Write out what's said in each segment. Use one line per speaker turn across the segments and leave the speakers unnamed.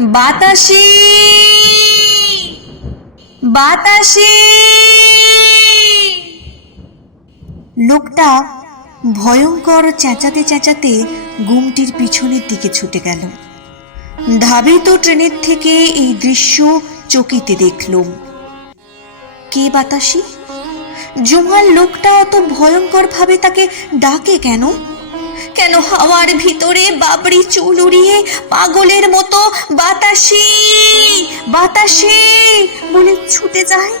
বাতাসি। বাতাসি। লোকটা ভয়ঙ্কর চেঁচাতে চেঁচাতে গুমটির পিছনের দিকে ছুটে গেল। ধাবিত ট্রেনের থেকে এই দৃশ্য চকিতে দেখলুম। কে বাতাসি? জুমার লোকটা অত ভয়ঙ্কর ভাবে তাকে ডাকে কেন? কেন হাওয়ার ভিতরে বাবরি চুল উড়িয়ে পাগলের মতো বাতাসি বাতাসি বলে ছুটে যায়?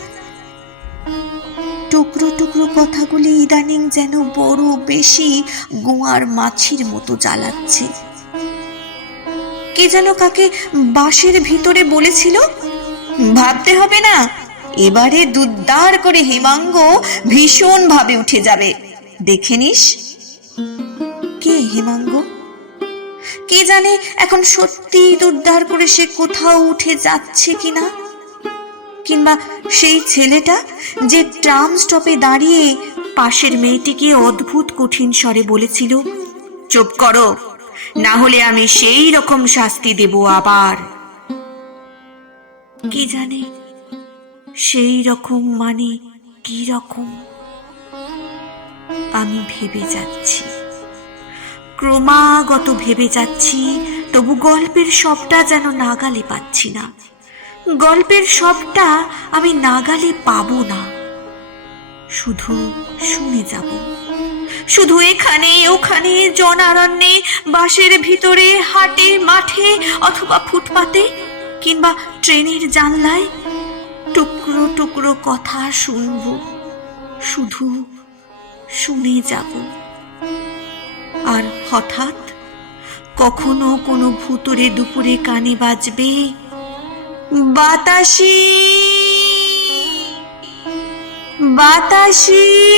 টুকরো টুকরো কথাগুলি ইদানিং যেন বড় বেশি গোয়ার মাছির মতো জ্বালাচ্ছে। কে যেন কাকে বাঁশের ভিতরে বলেছিল? ভাবতে হবে না, এবারে দুদ্দার করে হেমাঙ্গ ভীষণ ভাবে উঠে যাবে। দেখে নিস। কে, হেমাঙ্গ? কে জানে এখন সত্যি দুর্দার করে সে কোথাও উঠে যাচ্ছে কিনা? কিংবা সেই ছেলেটা যে ট্রাম স্টপে দাঁড়িয়ে পাশের মেয়েটিকে অদ্ভুত কঠিন স্বরে বলেছিল, চুপ করো, না হলে আমি সেই রকম শাস্তি দেব আবার। কি জানে সেই রকম মানে কি রকম, আমি ভেবে যাচ্ছি। ক্রমাগত ভেবে যাচ্ছি, তবু গল্পের সবটা যেন নাগালে পাচ্ছি না। গল্পের সবটা আমি নাগালে পাবো না। শুধু শুনে যাব। শুধু এখানে, ওখানে, জনারণ্যে বাসের ভিতরে, হাটে, মাঠে, অথবা ফুটপাতে, কিংবা ট্রেনের জানলায় টুকরো টুকরো কথা শুনব। শুধু শুনে যাব। আর হঠাৎ কখনো কোনো ভুতুরে দুপুরে কানে বাজবে বাতাসি বাতাসি।